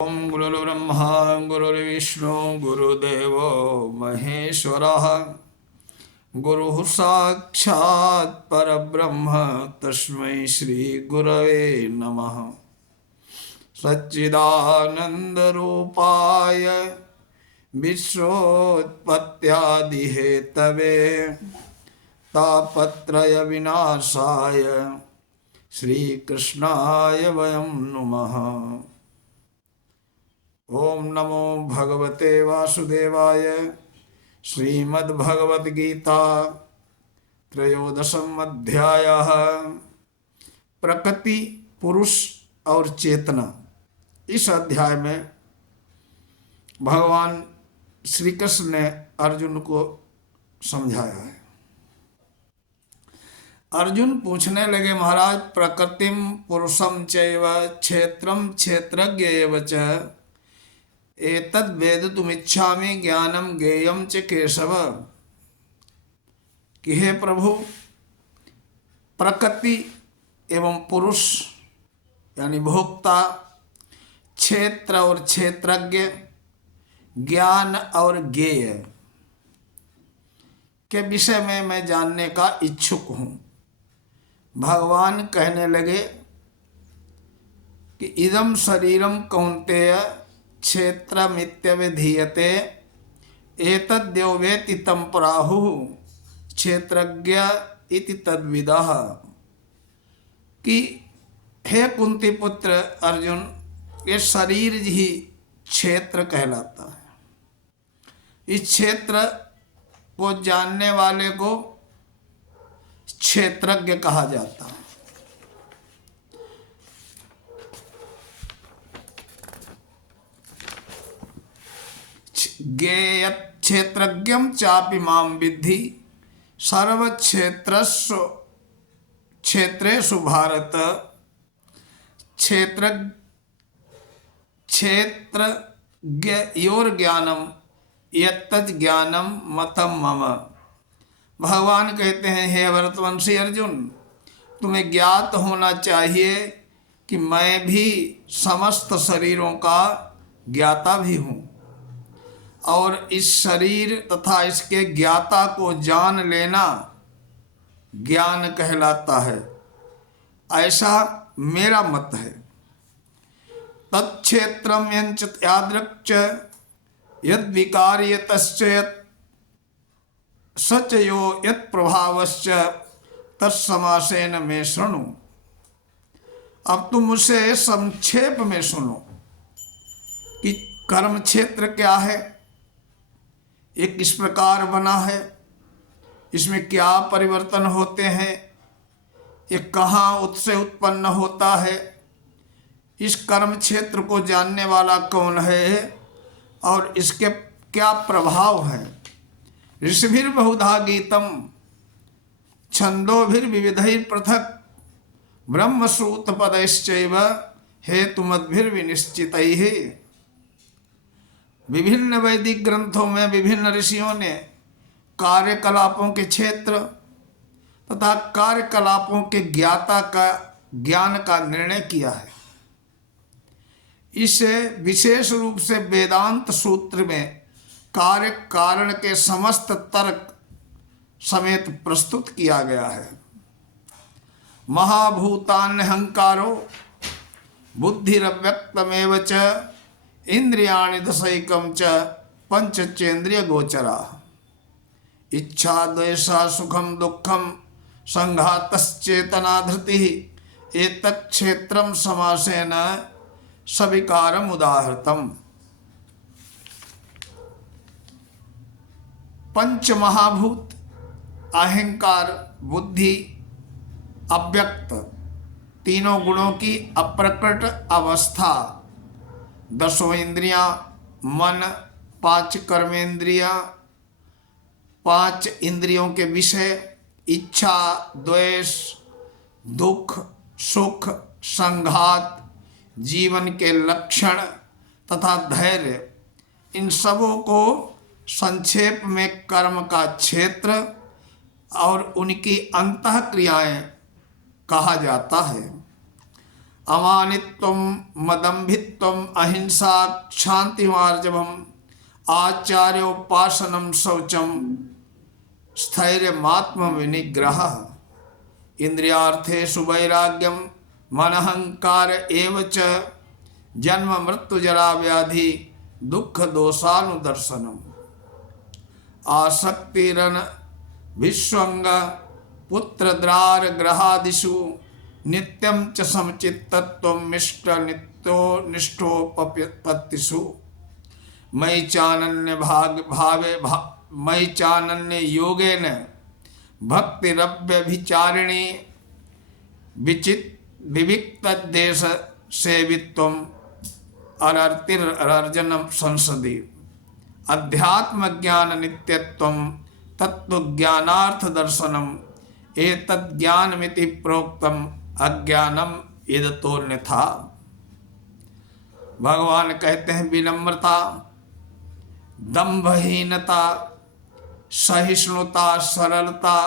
ओम गुरुर्ब्रह्मा गुरुर्विष्णु गुरुदेवो महेश्वरः गुरुः साक्षात् परब्रह्म तस्मै श्री गुरवे नमः। सच्चिदानन्दरूपाय विश्वोत्पत्त्यादिहेतवे तापत्रय विनाशाय श्रीकृष्णाय वयं नुमः। ओम नमो भगवते वासुदेवाय। श्रीमद्भगवद्गीता त्रयोदशम अध्यायः प्रकृति पुरुष और चेतना। इस अध्याय में भगवान श्री कृष्ण ने अर्जुन को समझाया है। अर्जुन पूछने लगे, महाराज प्रकृतिम पुरुषम चैव क्षेत्रम क्षेत्रज्ञ एव च एतद् वेदितुमिच्छामि ज्ञानम ज्ञेयं च केशव। कि हे प्रभु, प्रकृति एवं पुरुष यानी भोक्ता, क्षेत्र और क्षेत्रज्ञ, ज्ञान और ज्ञेय के विषय में मैं जानने का इच्छुक हूँ। भगवान कहने लगे कि इदं शरीरम कौन्तेय क्षेत्रमित्यभिधीयते एतद्यो वेति तं प्राहुः क्षेत्रज्ञ इति तद्विदः। कि हे कुंती पुत्र अर्जुन, ये शरीर ही क्षेत्र कहलाता है। इस क्षेत्र को जानने वाले को क्षेत्रज्ञ कहा जाता है। ज्ञेय क्षेत्रज्ञं चापि मां विद्धि सर्वक्षेत्रस्व क्षेत्रेषु भारत। क्षेत्रज्ञयोर्ज्ञानम यत्तद् ज्ञानम मतम मम। भगवान कहते हैं, हे भरतवंशी अर्जुन, तुम्हें ज्ञात होना चाहिए कि मैं भी समस्त शरीरों का ज्ञाता भी हूँ, और इस शरीर तथा इसके ज्ञाता को जान लेना ज्ञान कहलाता है। ऐसा मेरा मत है। तत्क्षेत्रम यंच यादृक् यद विकार्यतश्च सच यो यत् प्रभावश्च तत्समासेन में शृणु। अब तुम मुझसे संक्षेप में सुनो कि कर्म क्षेत्र क्या है, ये किस प्रकार बना है, इसमें क्या परिवर्तन होते हैं, ये कहाँ उससे उत्पन्न होता है, इस कर्म क्षेत्र को जानने वाला कौन है और इसके क्या प्रभाव है। ऋषिभिर्बहुधा गीतम छंदोभिर्विविधैः पृथक् ब्रह्मसूत्रपदैश्चैव हेतुमद्भिर्विनिश्चितैः। विभिन्न वैदिक ग्रंथों में विभिन्न ऋषियों ने कार्यकलापों के क्षेत्र तथा कार्यकलापों के ज्ञाता का ज्ञान का निर्णय किया है। इसे विशेष रूप से वेदांत सूत्र में कार्य कारण के समस्त तर्क समेत प्रस्तुत किया गया है। महाभूतान्यहंकारो बुद्धिरव्यक्तमेव च इंद्रियाणि दशैकं च पंचचेन्द्रिय गोचरा। इच्छा द्वेषा सुखम दुखम संघातश्चेतना धृतिः एतत् क्षेत्रं समासेन सविकारम उदाहृतम्। पंच महाभूत अहंकार, बुद्धि, अव्यक्त, तीनों गुणों की अप्रकट अवस्था, दसों इंद्रियां, मन, 5 कर्मेंद्रियां, 5 इंद्रियों के विषय, इच्छा, द्वेष, दुख, सुख, संघात, जीवन के लक्षण तथा धैर्य, इन सबों को संक्षेप में कर्म का क्षेत्र और उनकी अंतःक्रियाएं कहा जाता है। अमानित्वम मदम्भित्वम अहिंसा क्षांतिमार्जवम आचार्योपासनम शौचम स्थैर्यमात्म विनिग्रह इंद्रियार्थेषु वैराग्यम मनहंकार एव च जन्म मृत्यु जरा व्याधि दुख दोषानुदर्शनम आसक्तिरन विश्वंग पुत्रद्रार ग्रहादिषु नित्यं च समचित्तत्वं मिष्ट नित्यो निष्ठोपपत्तिषु मयि चानन्य मयि चानन्य योगेन भक्तिरव्यभिचारिणी विविक्तदेश सेवित्वम अरर्तिरर्जनम संसदि अध्यात्म ज्ञान नित्यत्वम तत्व ज्ञानार्थ दर्शनम एतद् ज्ञानमिति प्रोक्तम अज्ञानम इदतोऽन्यथा। भगवान कहते हैं विनम्रता, दंभहीनता, सहिष्णुता, सरलता,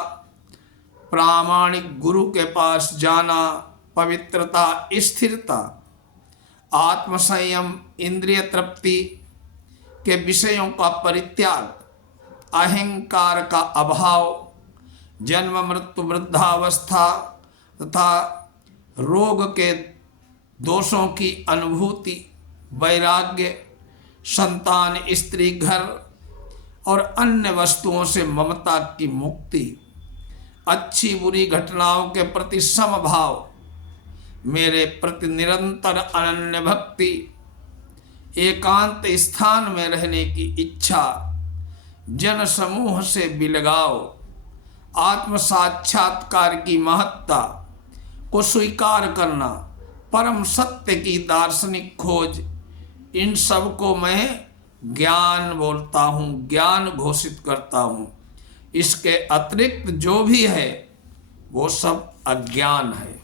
प्रामाणिक गुरु के पास जाना, पवित्रता, स्थिरता, आत्मसंयम, इंद्रिय तृप्ति के विषयों का परित्याग, अहंकार का अभाव, जन्म मृत्यु वृद्धावस्था तथा रोग के दोषों की अनुभूति, वैराग्य, संतान, स्त्री, घर और अन्य वस्तुओं से ममता की मुक्ति, अच्छी बुरी घटनाओं के प्रति समभाव, मेरे प्रति निरंतर अनन्य भक्ति, एकांत स्थान में रहने की इच्छा, जन समूह से विलगाव, आत्म साक्षात्कार की महत्ता को स्वीकार करना, परम सत्य की दार्शनिक खोज, इन सब को मैं ज्ञान बोलता हूँ, ज्ञान घोषित करता हूँ। इसके अतिरिक्त जो भी है वो सब अज्ञान है।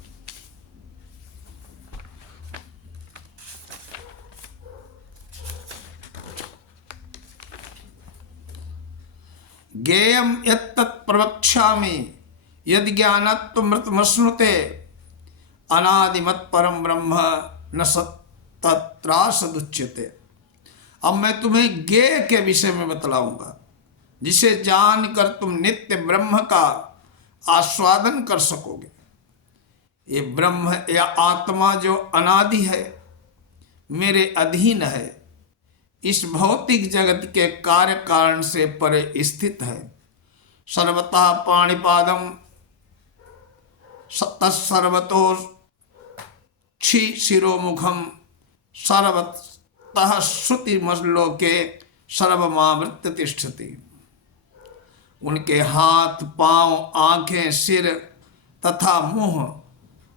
ज्ञेयं यत्तत् प्रवक्ष्यामि यद् ज्ञानात्मृतमश्नुते अनादिमत् परम ब्रह्म न तत्रासदुच्यते। अब मैं तुम्हें ज्ञेय के विषय में बतलाऊंगा जिसे जानकर तुम नित्य ब्रह्म का आस्वादन कर सकोगे। ये ब्रह्म या आत्मा जो अनादि है, मेरे अधीन है, इस भौतिक जगत के कार्य कारण से परे स्थित है। सर्वतः पाणिपादम तत्सर्वतो क्षि शिरोमुखम सर्वतः श्रुतिमलोके सर्वमावृत्य तिष्ठति। उनके हाथ, पांव, आंखें, सिर तथा मुंह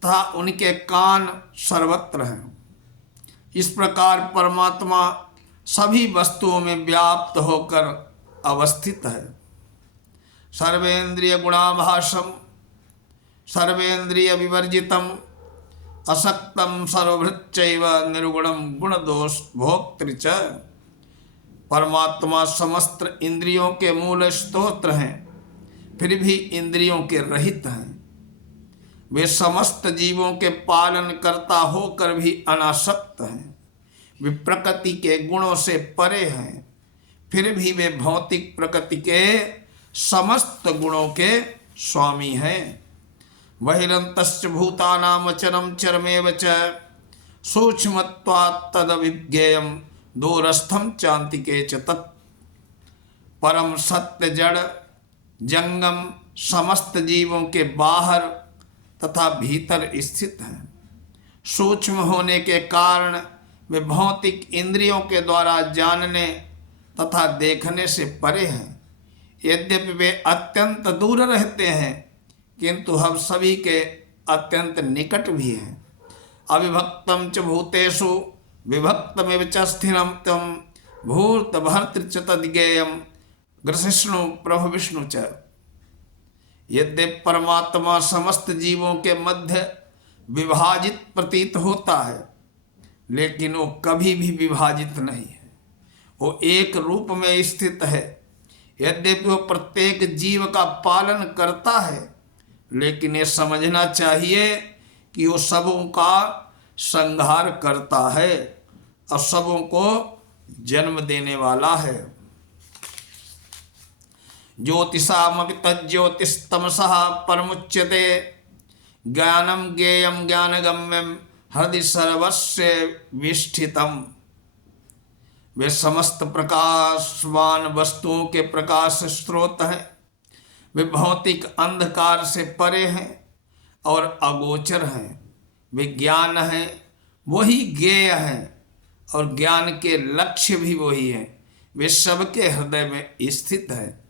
तथा उनके कान सर्वत्र हैं। इस प्रकार परमात्मा सभी वस्तुओं में व्याप्त होकर अवस्थित है। सर्वेंद्रिय गुणाभासम सर्वेंद्रिय विवर्जितम असक्तम सर्वभृच्चैव निर्गुणम गुणदोष भोक्तृ च। परमात्मा समस्त इंद्रियों के मूल स्तोत्र हैं, फिर भी इंद्रियों के रहित हैं। वे समस्त जीवों के पालन करता होकर भी अनासक्त हैं। वे प्रकृति के गुणों से परे हैं, फिर भी वे भौतिक प्रकृति के समस्त गुणों के स्वामी हैं। बहिरन्तश्च भूतानाम अचरम चरमेव च सूक्ष्मत्वात् तदविज्ञेयं दूरस्थम चान्तिके च तत्। परम सत्य जड़ जंगम समस्त जीवों के बाहर तथा भीतर स्थित हैं। सूक्ष्म होने के कारण वे भौतिक इंद्रियों के द्वारा जानने तथा देखने से परे हैं। यद्यपि वे अत्यंत दूर रहते हैं, किंतु हम सभी के अत्यंत निकट भी हैं। अविभक्तम च भूतेषु विभक्तमेव च स्थिरं तम भूत भर्तृ च तद्ज्ञेयं ग्रसिष्णु प्रभु विष्णु च। यद्यपि परमात्मा समस्त जीवों के मध्य विभाजित प्रतीत होता है, लेकिन वो कभी भी विभाजित नहीं है। वो एक रूप में स्थित है। यद्यपि वो प्रत्येक जीव का पालन करता है, लेकिन ये समझना चाहिए कि वो सबों का संहार करता है और सबों को जन्म देने वाला है। ज्योतिषामपि तज्ज्योतिस्तमसः परमुच्यते, ज्ञानम ज्ञेयम ज्ञानगम्यम हृदि सर्वस्य विष्ठितम। वे समस्त प्रकाशवान वस्तुओं के प्रकाश स्रोत हैं। वे भौतिक अंधकार से परे हैं और अगोचर हैं। वे ज्ञान हैं, वही ज्ञेय हैं और ज्ञान के लक्ष्य भी वही हैं। वे सबके हृदय में स्थित है।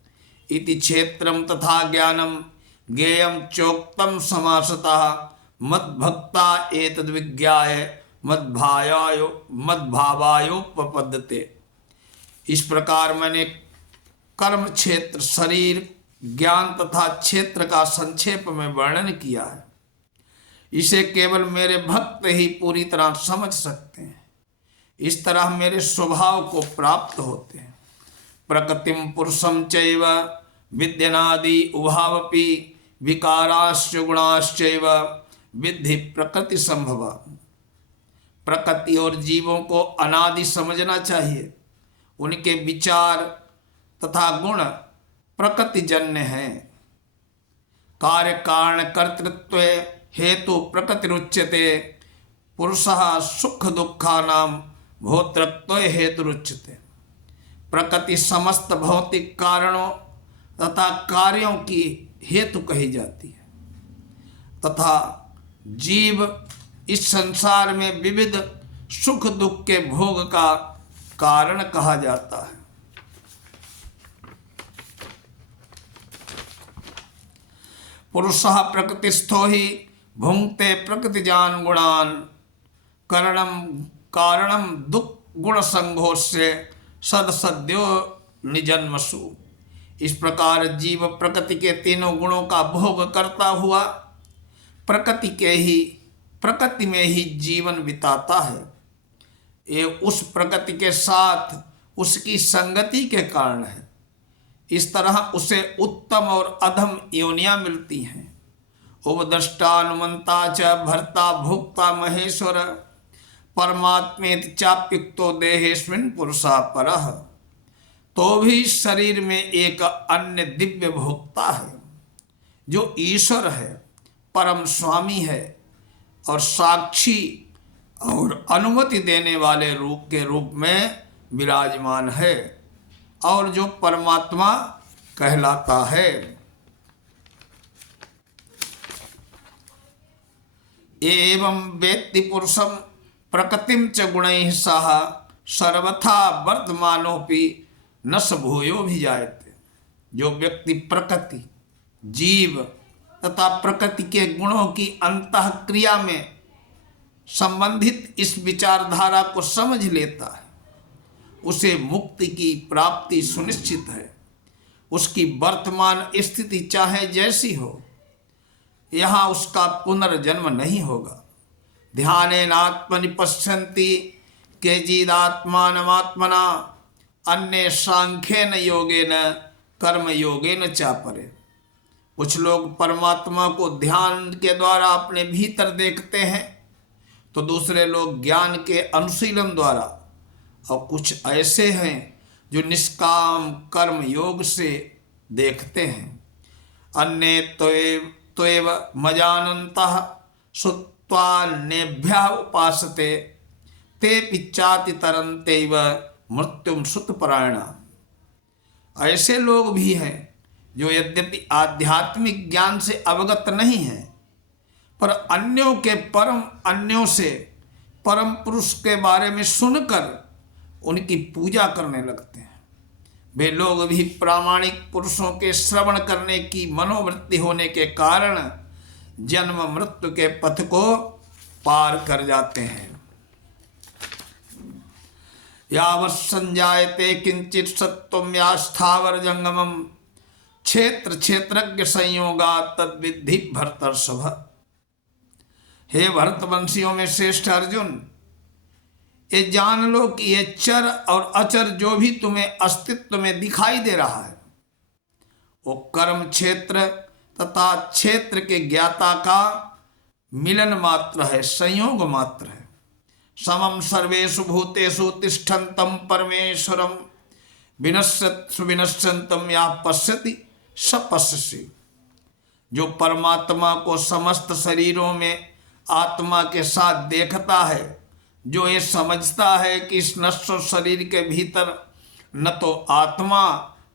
इति क्षेत्रम तथा ज्ञानम ज्ञेयम चोक्तम समासतः मद्भक्ता एतद्विज्ञाय मद्भावायोपपद्यते। इस प्रकार मैंने कर्म क्षेत्र, शरीर, ज्ञान तथा क्षेत्र का संक्षेप में वर्णन किया है। इसे केवल मेरे भक्त ही पूरी तरह समझ सकते हैं। इस तरह मेरे स्वभाव को प्राप्त होते हैं। प्रकृतिम पुरुषम चैव विद्यनादि उभावपि विकाराश्च गुणाश्चैव विद्धि प्रकृति संभव। प्रकृति और जीवों को अनादि समझना चाहिए। उनके विचार तथा गुण प्रकृतिजन्य हैं। कार्य कारण कर्तृत्व हेतु प्रकृतिरुच्यते। पुरुषः सुख दुखानां भोक्तृत्व हेतुरुच्यते। प्रकृति समस्त भौतिक कारणों तथा कार्यों की हेतु कही जाती है तथा जीव इस संसार में विविध सुख दुख के भोग का कारण कहा जाता है। पुरुषः प्रकृतिस्थो ही भुंक्ते प्रकृतिजान गुणान कारणम दुख गुण संघोष्य सदसद्यो निजन्मसु। इस प्रकार जीव प्रकृति के तीनों गुणों का भोग करता हुआ प्रकृति में ही जीवन बिताता है। ये उस प्रकृति के साथ उसकी संगति के कारण है। इस तरह उसे उत्तम और अधम योनियां मिलती हैं। उपद्रष्टानुमंता च भर्ता भोक्ता महेश्वर परमात्मेति चाप्युक्तो देहेस्मिन् पुरुषा परः। तो भी शरीर में एक अन्य दिव्य भोक्ता है जो ईश्वर है, परम स्वामी है और साक्षी और अनुमति देने वाले रूप के रूप में विराजमान है और जो परमात्मा कहलाता है। एवं वेत्ति पुरुषम प्रकृतिम च गुणैः सह सर्वथा वर्तमानोपि न स भूयो भी जायते। जो व्यक्ति प्रकृति, जीव तथा प्रकृति के गुणों की अंतः क्रिया में संबंधित इस विचारधारा को समझ लेता है, उसे मुक्ति की प्राप्ति सुनिश्चित है। उसकी वर्तमान स्थिति चाहे जैसी हो, यहाँ उसका पुनर्जन्म नहीं होगा। ध्यानेन आत्मनि पश्यन्ति केचिदात्मानमात्मना अन्य सांख्येन योगेन कर्म योगेन चापरे। कुछ लोग परमात्मा को ध्यान के द्वारा अपने भीतर देखते हैं तो दूसरे लोग ज्ञान के अनुशीलन द्वारा, और कुछ ऐसे हैं जो निष्काम कर्म योग से देखते हैं। अन्ये त्वेव मजानन्तः श्रुत्वान्येभ्यः उपासते ते पिच्चाति तरन्तेव मृत्युम सुतपरायणा। ऐसे लोग भी हैं जो यद्यपि आध्यात्मिक ज्ञान से अवगत नहीं हैं, पर अन्यों से परम पुरुष के बारे में सुनकर उनकी पूजा करने लगते हैं। वे लोग भी प्रामाणिक पुरुषों के श्रवण करने की मनोवृत्ति होने के कारण जन्म मृत्यु के पथ को पार कर जाते हैं। यावत् संजायते किंचित सत्वम या स्थावर जंगमम क्षेत्र क्षेत्रज्ञ संयोगा तद्विद्धि भरतर्षभ। हे भरतवंशियों में श्रेष्ठ अर्जुन, ये जान लो कि ये चर और अचर जो भी तुम्हें अस्तित्व में दिखाई दे रहा है, वो कर्म क्षेत्र तथा क्षेत्र के ज्ञाता का मिलन मात्र है, संयोग मात्र है। समम सर्वेषु भूतेषु तिष्ठन्तं परमेश्वरम विनश्यत्सु विनश्यन्तं या पश्यति स पश्यसि। जो परमात्मा को समस्त शरीरों में आत्मा के साथ देखता है, जो ये समझता है कि इस नश्वर शरीर के भीतर न तो आत्मा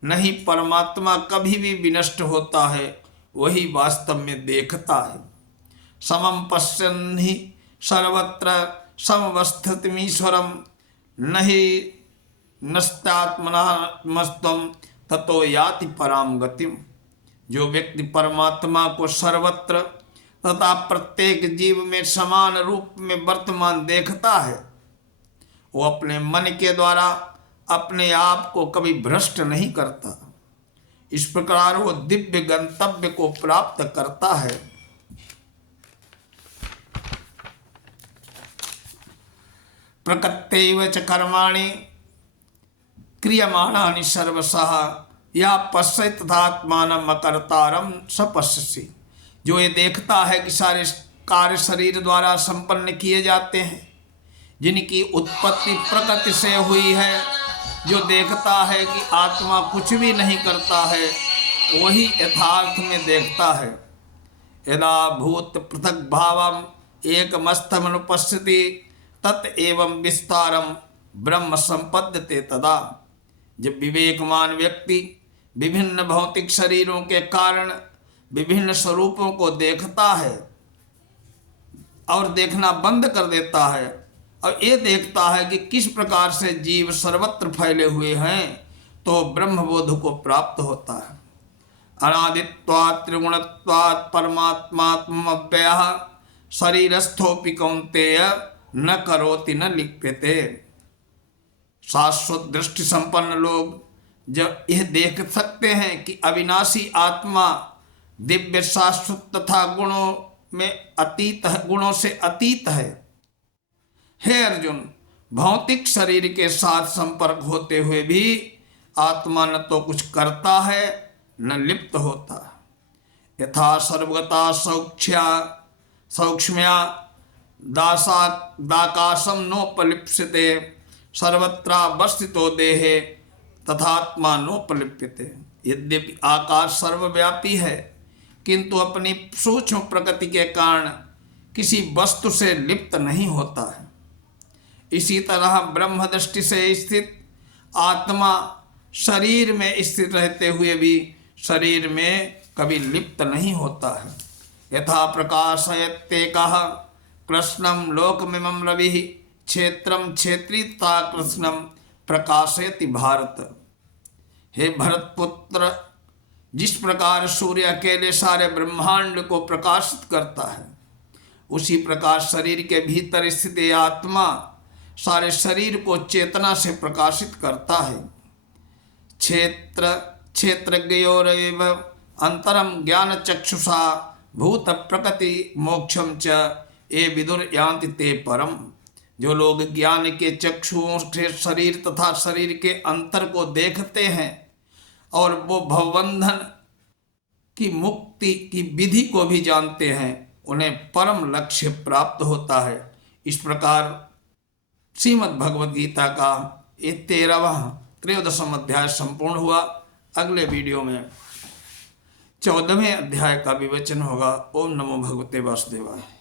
न ही परमात्मा कभी भी विनष्ट होता है, वही वास्तव में देखता है। समम पश्यन् हि सर्वत्र समवस्थितमीश्वरम न हि नस्तात्मनात्मस्त्वं ततो याति पराम गतिम। जो व्यक्ति परमात्मा को सर्वत्र तथा प्रत्येक जीव में समान रूप में वर्तमान देखता है, वो अपने मन के द्वारा अपने आप को कभी भ्रष्ट नहीं करता। इस प्रकार वो दिव्य गंतव्य को प्राप्त करता है। प्रकृत्यैव च कर्माणि क्रियमाणानि सर्वशः या पश्यति तथात्मानम् अकर्तारं स पश्यसि। जो ये देखता है कि सारे कार्य शरीर द्वारा संपन्न किए जाते हैं, जिनकी उत्पत्ति प्रकृति से हुई है, जो देखता है कि आत्मा कुछ भी नहीं करता है, वही यथार्थ में देखता है। यदा भूत पृथक भावम एकमस्तमनुपश्यति तत् एवं विस्तारम ब्रह्म संपद्यते तदा। जब विवेकमान व्यक्ति विभिन्न भौतिक शरीरों के कारण विभिन्न स्वरूपों को देखता है और देखना बंद कर देता है और ये देखता है कि किस प्रकार से जीव सर्वत्र फैले हुए हैं, तो ब्रह्मबोध को प्राप्त होता है। अनादित्वात् त्रिगुणत्वात् परमात्मात्मव्ययः शरीरस्थोपि कौन्तेय न करोति न लिप्यते। शाश्वत दृष्टि संपन्न लोग जब यह देख सकते हैं कि अविनाशी आत्मा दिव्य शाश्वत तथा गुणों में अतीत है, गुणों से अतीत है। हे अर्जुन, भौतिक शरीर के साथ संपर्क होते हुए भी आत्मा न तो कुछ करता है न लिप्त होता। यथा सर्वगता सौक्ष्म्या दाकाशम नोपलिप्स्यते सर्वत्रावस्थितो देहे तथात्मा नोपलिप्यते। यद्यपि आकाश सर्वव्यापी है, किंतु अपनी सूक्ष्म प्रकृति के कारण किसी वस्तु से लिप्त नहीं होता है। इसी तरह ब्रह्म दृष्टि से स्थित आत्मा शरीर में स्थित रहते हुए भी शरीर में कभी लिप्त नहीं होता है। यथा प्रकाशयत्येकः कृष्णं लोकमिमं रविः क्षेत्रं क्षेत्री तथा कृष्णं प्रकाशयति भारत। हे भरतपुत्र, जिस प्रकार सूर्य अकेले सारे ब्रह्मांड को प्रकाशित करता है, उसी प्रकार शरीर के भीतर स्थित आत्मा सारे शरीर को चेतना से प्रकाशित करता है। क्षेत्रज्ञयोरेव अंतरम ज्ञान चक्षुषा भूत प्रकृति मोक्षम च ये विदुर यान्ति ते परम। जो लोग ज्ञान के चक्षुओं से शरीर तथा शरीर के अंतर को देखते हैं और वो भवबंधन की मुक्ति की विधि को भी जानते हैं, उन्हें परम लक्ष्य प्राप्त होता है। इस प्रकार श्रीमद् भगवद गीता का ये 13वां अध्याय संपूर्ण हुआ। अगले वीडियो में 14वें अध्याय का विवेचन होगा। ओम नमो भगवते वासुदेवाय।